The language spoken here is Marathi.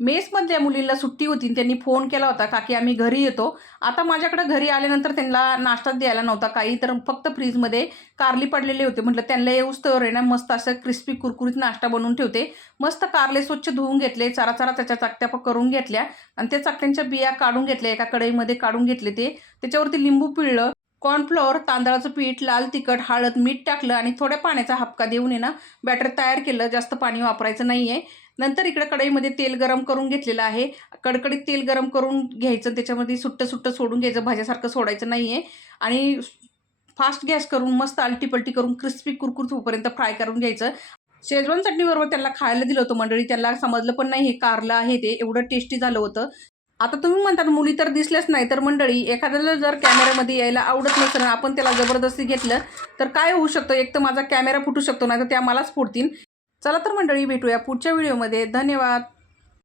मेसमधल्या मुलींना सुट्टी होती आणि त्यांनी फोन केला होता का की आम्ही घरी येतो. आता माझ्याकडे घरी आल्यानंतर त्यांना नाश्ताच द्यायला नव्हता काही, तर फक्त फ्रीजमध्ये कारली पडलेले होते. म्हटलं त्यांना येऊस्तोवर आहे ना मस्त असं क्रिस्पी कुरकुरीत नाश्ता बनवून ठेवते. मस्त कारले स्वच्छ धुवून घेतले, चरा त्याच्या चकत्या करून घेतल्या आणि त्या चकत्यांच्या बिया काढून घेतल्या, एका कढईमध्ये काढून घेतले. त्याच्यावरती लिंबू पिळलं, कॉर्नफ्लॉवर, तांदळाचं पीठ, लाल तिखट, हळद, मीठ टाकलं आणि थोड्या पाण्याचा हबका देऊन आहे ना बॅटर तयार केलं. जास्त पाणी वापरायचं नाही आहे. नंतर इकडे कढईमध्ये तेल गरम करून घेतलेलं आहे. कडकडीत तेल गरम करून घ्यायचं, त्याच्यामध्ये सुट्टं सोडून घ्यायचं, भाज्यासारखं सोडायचं नाही आहे. आणि फास्ट गॅस करून मस्त आलटीपलटी करून क्रिस्पी कुरकुरीत होईपर्यंत फ्राय करून घ्यायचं. शेजवान चटणीबरोबर त्यांना खायला दिलं होतं मंडळी. त्यांना समजलं पण नाही हे कारलं आहे ते, एवढं टेस्टी झालं होतं. आता तुम्ही म्हणतात मुली तर दिसल्याच नाही, तर मंडळी एखाद्याला जर कॅमेऱ्यामध्ये यायला आवडत नसेल आणि आपण त्याला जबरदस्ती घेतलं तर काय होऊ शकतं, एक तर माझा कॅमेरा फुटू शकतो, नाही तर त्या मलाच फुटतील. चला तर मंडळी, भेटूया पुढच्या व्हिडिओमध्ये. धन्यवाद.